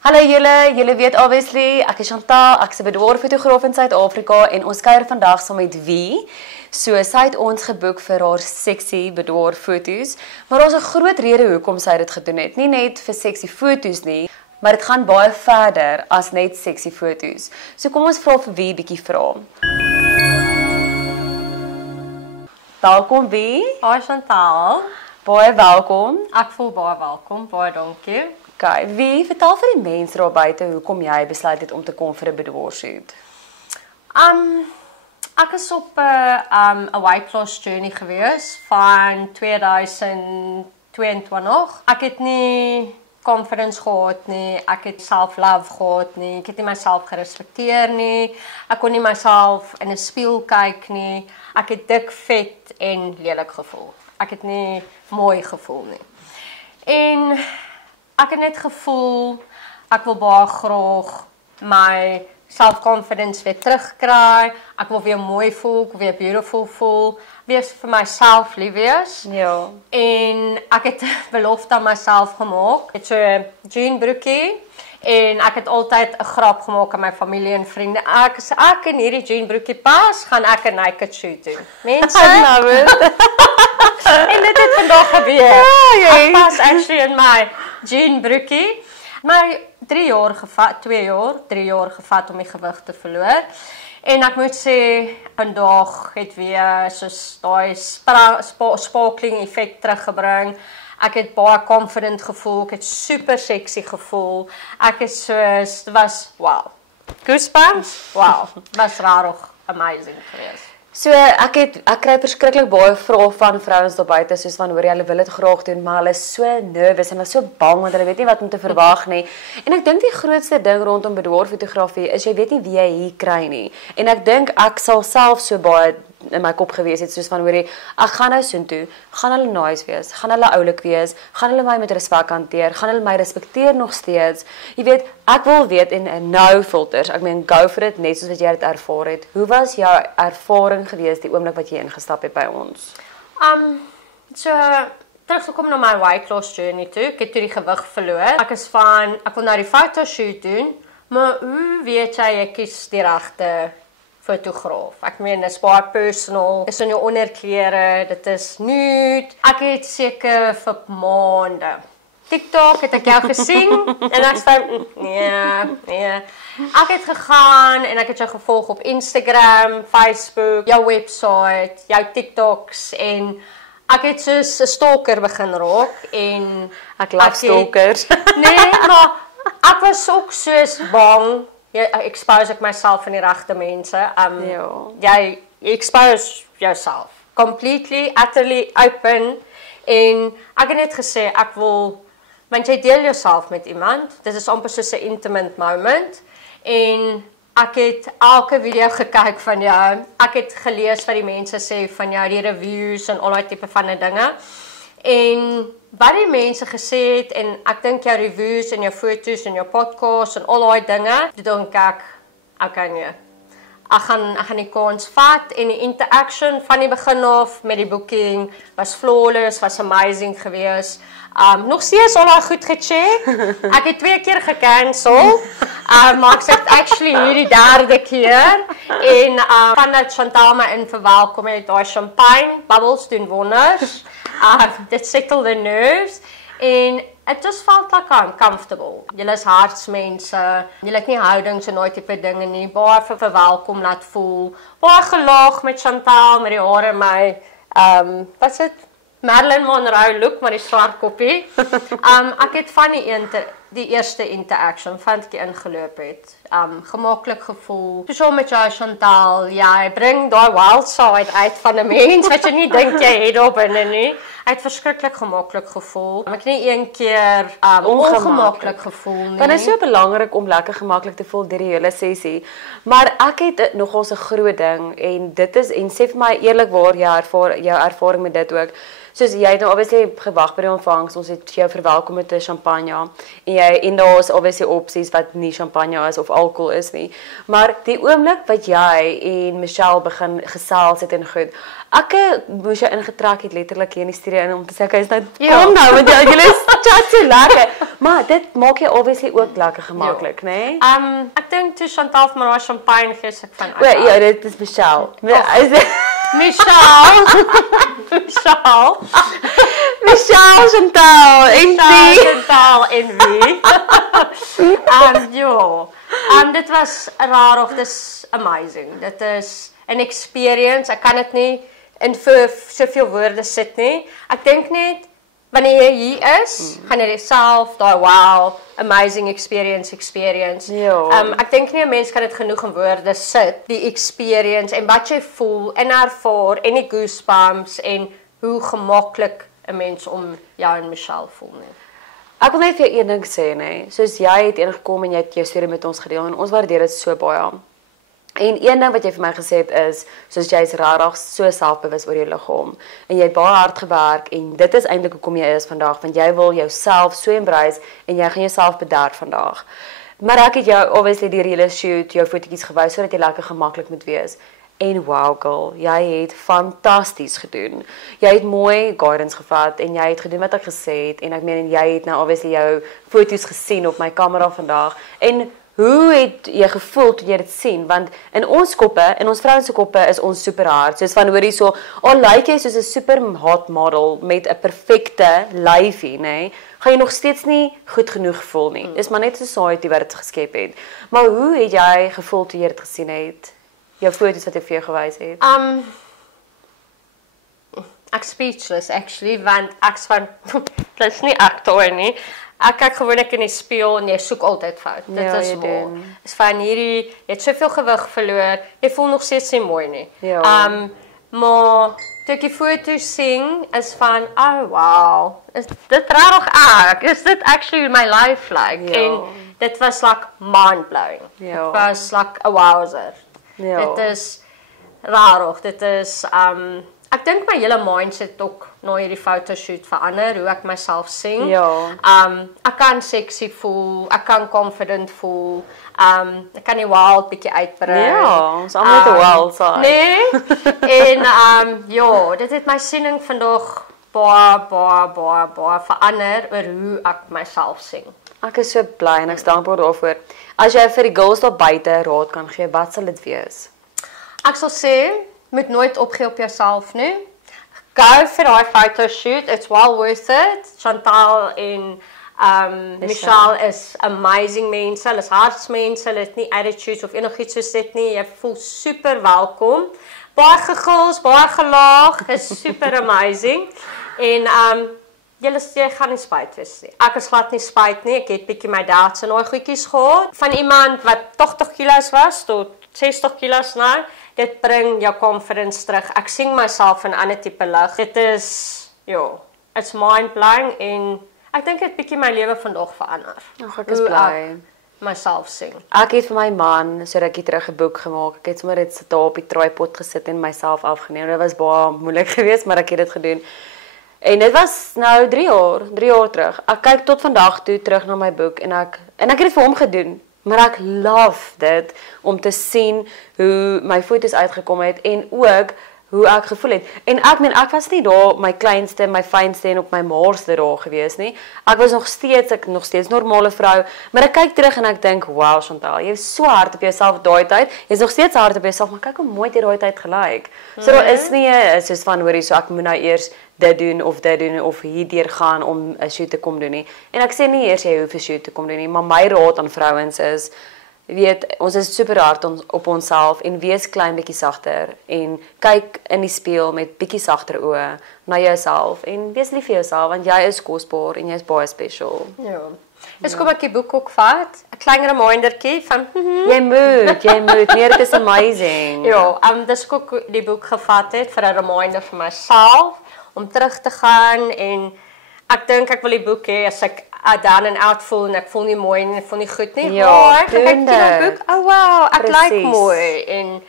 Hallo julle weet obviously, ek is Chantal, ek is 'n bedworfotograaf in Suid-Afrika en ons kuier vandag saam met Wie. So sy het ons geboek vir haar sexy bedworfoto's, maar daar's 'n groot rede hoekom sy dit gedoen het. Nie net vir sexy foto's nie, maar dit gaan baie verder as net sexy foto's. So kom ons vra vir Wie bietjie vra. Welkom Wie. Hi Chantal. Baie welkom. Ek voel baie welkom, baie dankie. Okay, Wie, vertel vir die mense daar buite hoekom jy besluit het om te kom vir 'n bedworshoot. Ek is op 'n weight loss journey gewees van 2022. Ek het nie confidence gehad nie, ek het self-love gehad nie, ek het nie myself gerespekteer nie, ek kon nie myself in 'n spieël kyk nie, ek het dik, vet en lelik gevoel. Ek het nie mooi gevoel nie. En ek het net gevoel, ek wil baie graag my self-confidence weer terugkry, ek wil weer mooi voel, ek wil weer beautiful voel, weer vir myself lief wees. Ja. En ek het 'n belofte aan myself gemaak. Ek het so 'n jean broekie en ek het altyd 'n grap gemaak aan my familie en vriende. As ek in hierdie jean broekie pas, gaan ek 'n naked shoot doen. Mense, Nou het. en dit het vandag gebeur. Ja, Ek pas actually in my jean broekie. My 3 jaar gevat om die gewig te verloor. En ek moet sê, vandag het weer soos daai sparkling effek teruggebring. Ek het baie confident gevoel, ek het super sexy gevoel. Ek is soos, dit was wow. Goosebumps? Wow. Dit was rarig amazing geweest. So ek kry verskriklik baie vrae van vrouens daar buite soos van hoor jy hulle wil dit graag doen, maar hulle is so nervous en hulle is so bang want hulle weet nie wat om te verwag nie. En ek dink die grootste ding rondom bedworfotografie is jy weet nie wie jy hier kry nie. En ek dink ek sal self so baie in my kop gewees het soos van hoorie, ek gaan nou soontoe, gaan hulle nice wees, gaan hulle oulik wees, gaan hulle my met respek hanteer, gaan hulle my respekteer nog steeds. Jy weet, ek wil weet en no filters. Ek meen go for it net soos wat jy dit ervaar het. Hoe was jou ervaring gewees die oomblik wat jy ingestap het by ons? So terug te kom na my weight loss journey toe. Ek het toe die gewig verloor. Ek wil nou die fotoshoot doen, maar hoe weet jy ek kies die regte fotograaf? Ek meen, dit is baie personal, is in jou onderklere, dit is nude. Ek het seker vir maande. TikTok het ek jou gesien en ek sê nee. Ek het gegaan en ek het jou gevolg op Instagram, Facebook, jou website, jou TikToks en ek het soos 'n stalker begin raak en Ek love stalkers. Nee, maar ek was ook soos bang. Expose ek myself aan die regte mense. Jy expose yourself completely, utterly open en ek het net gesê ek wil, want jy deel jouself met iemand, dit is amper soos 'n intimate moment en ek het elke video gekyk van jou, ek het gelees wat die mense sê van jou, die reviews en al daai tipe van dinge en wat die mense gesê het en ek dink jou reviews en jou foto's en jou podcast en al daai dinge, toe dink ek nee. Ek gaan die kans vat en die interaction van die begin af met die booking was flawless, was amazing geweest. Nog steeds al daai goed gecheck. Ek het 2 keer gecancel. Maar ek sê actually hierdie 3de keer en vandat Chantal my in verwelkom het, daai champagne bubbles doen wonders. Dit settle the nerves en it just felt like I'm comfortable. Julle is hartsmense, julle het nie houdings en daai tipe dinge nie, baie verwelkom laat voel, baie gelag met Chantal, met die hare my, wat is dit? Marilyn Monroe look, maar die swart koppie. Ek het van die eerste interaction, van ek ingeloop het, gemaklik gevoel. Soos met jou Chantal, jy bring daai wild side uit van 'n mens, wat jy nie dink jy het daar binne nie. Ek het verskriklik gemaklik gevoel. Ek het nie een keer ongemaklik gevoel nie. Dan is so belangrik om lekker gemaklik te voel deur die hele sessie. Maar ek het nogals 'n groot ding en dit is, en sê vir my eerlikwaar jou ervaring met dit ook. soos jy het nou obviously gewag by die ontvangs, ons het jou verwelkom met 'n champagne en daar is obviously opsies wat nie champagne is of alkohol is nie. Maar die oomblik wat jy en Michelle begin gesels het en goed, ek moes jou ingetrek het letterlik hier in die studio in om te sê ek is nou kom nou want julle is chat so lekker. Maar dit maak jy obviously ook lekker gemaklik, né? Ek dink toe Chantal vir my champagne gee ek van. Ja, dit is Michelle. Michelle, Chantal en wie? Dit was raar of dis amazing. Dit is 'n experience. Ek kan dit nie in soveel woorde sit nie. Ek dink net wanneer jy hier is, gaan jy self daai wow, amazing experience. Ek dink nie 'n mens kan dit genoeg in woorde sit, die experience en wat jy voel en ervaar en die goosebumps en hoe gemaklik 'n mens om jou en Michelle voel nie. Ek wil net vir jou een ding sê, nê. Soos jy het ingekom en jy het jou storie met ons gedeel en ons waardeer dit so baie. En een ding wat jy vir my gesê het is, soos jy is regtig so selfbewus oor jou liggaam en jy het baie hard gewerk en dit is eintlik hoekom jy is vandag, want jy wil jouself so embrace en jy gaan jouself bederf vandag. Maar ek het jou obviously die hele shoot, jou fotootjies gewys sodat jy lekker gemaklik moet wees. En wow girl, jy het fantasties gedoen. Jy het mooi guidance gevat en jy het gedoen wat ek gesê het en ek meen jy het nou obviously jou foto's gesien op my kamera vandag en hoe het jy gevoel toe jy dit sien? Want in ons koppe, in ons vrouens se koppe is ons super hard. Soos van hoor hierso, lyk jy soos 'n super hot model met 'n perfekte lyfie, nê? Gaan jy nog steeds nie goed genoeg voel nie. Dis maar net society wat dit geskep het. Maar hoe het jy gevoel toe jy dit gesien het? Jou foto's wat ek vir jou gewys het. Ek speechless actually, want ek's van dis nie aktor nie. Ek kyk gewoonlik in die spieël en jy soek altyd fout. Dit is waar. Is van hierdie, jy het soveel gewig verloor, jy voel nog steeds nie mooi nie. Maar toe ek die foto's sien, is van, oh wow, is dit rarig ek? Is dit actually my life like? En dit was like mind-blowing. It was like a wowzer. Dit is rarig, dit is, ek dink my hele mindset ook na hierdie fotoshoot verander, hoe ek myself sien. Ek kan sexy voel, ek kan confident voel, ek kan die wild bietjie uitbring. Ons almal het 'n wild side. Nee. En dit het my siening vandag baie verander oor hoe ek myself sien. Ek is so bly en ek is dankbaar daarvoor. As jy vir die girls daar buite raad kan gee, wat sal dit wees? Ek sal sê, moet nooit opgee op jouself nie. Go vir daai photoshoot, it's well worth it. Chantal en Michelle is amazing mense, hulle is hartsmense, hulle het nie attitudes of enigiets soos dit nie. Jy voel super welkom. Baie gegils, baie gelaag, is super amazing. En jy gaan nie spyt wees nie. Ek is glad nie spyt nie. Ek het bietjie my doubts en daai goedjies gehad van iemand wat 80 kilos was tot 60 kilos nou. Dit bring jou confidence terug. Ek sien myself in 'n ander tipe lig. Dit is it's mind blowing en ek dink dit bietjie my lewe vandag verander. Ek is bly myself sien. Ek het vir my man so rukkie terug 'n boek gemaak. Ek het sommer net daar op die tripod gesit en myself afgeneem. Dit was baie moeilik geweest, maar ek het dit gedoen. En dit was nou 3 jaar terug. Ek kyk tot vandag toe terug na my boek en ek het dit vir hom gedoen. Maar ek love dit om te sien hoe my foto's uitgekom het en ook hoe ek gevoel het. En ek was nie daar my kleinste, my fynste en op my maarste daar gewees nie. Ek was nog steeds normale vrou, maar ek kyk terug en ek dink, wow Chantal, jy is so hard op jouself daai tyd. Jy is nog steeds hard op jouself, maar kyk hoe mooi jy daai tyd gelyk. So daar is nie soos van hoorie, so ek moet nou eers dit doen of hierdeur gaan om 'n shoot te kom doen nie. En ek sê nie eers jy hoef 'n shoot te kom doen nie, maar my raad aan vrouens is, ons is super hard op onsself en wees klein bietjie sagter en kyk in die spieël met bietjie sagter oë na jouself en wees lief vir jouself want jy is kosbaar en jy is baie special. Dis kom ek die boek ook vat, 'n klein remindertjie van jy moet, nee, dit is amazing. Dis ook die boek gevat het vir 'n reminder vir myself om terug te gaan en ek dink ek wil die boek hê as ek down and out voel en ek voel nie mooi en ek voel nie goed nie. Ek kyk die boek, oh wow, ek lyk mooi en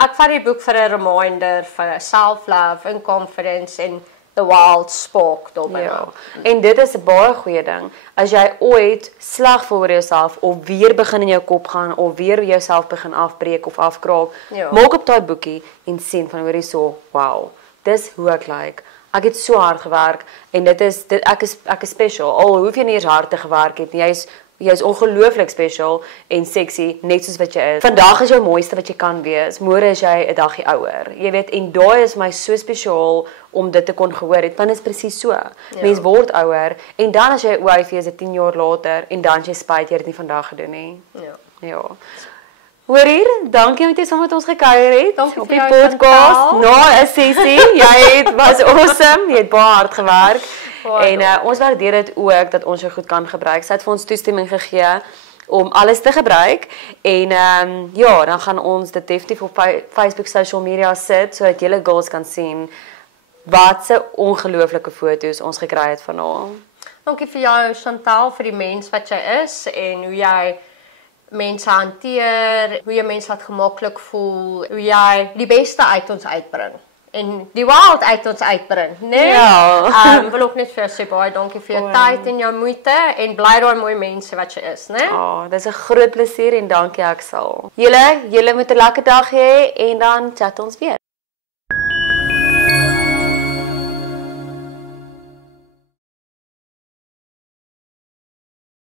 ek vat die boek vir 'n reminder vir self-love en confidence en the wild spark daarby. Ja. En dit is 'n baie goeie ding. As jy ooit sleg voel oor jouself of weer begin in jou kop gaan of weer jouself begin afbreek of afkraak, maak op daai boekie en sien van hoorie so, wow, dis hoe ek lyk. Ek het so hard gewerk en ek is special. Al hoef jy nie eens hard te gewerk het nie. Jy's ongelooflik special en sexy, net soos wat jy is. Vandag is jou mooiste wat jy kan wees. Môre is jy 'n daggie ouer. Jy weet, en daai is my so spesiaal om dit te kon gehoor het, want dit is presies so. Mens word ouer en dan as jy OIV is 10 jaar later en dan jy spyt jy dit nie vandag gedoen nie. Ja. Hoor hier, dankie dat jy saam met ons gekuier het op die podcast. Na 'n sessie. Jy was awesome. Jy het baie hard gewerk. En ons waardeer dit ook dat ons jou goed kan gebruik. Sy het vir ons toestemming gegee om alles te gebruik. En ja, dan gaan ons dit definitief op Facebook social media sit sodat julle girls kan sien wat se ongelooflike foto's ons gekry het van haar. Dankie vir jou Chantal, vir die mens wat jy is en hoe jy mense hanteer, hoe jy mense laat gemaklik voel, hoe jy die beste uit ons uitbring. En die wêreld uit ons uitbring, né? Ja. Wil ook net vir jou sê baie dankie vir jou tyd en jou moeite en bly daar mooi mense wat jy is, né? Dis 'n groot plesier en dankie ek sal. Julle moet 'n lekker dag hê en dan chat ons weer.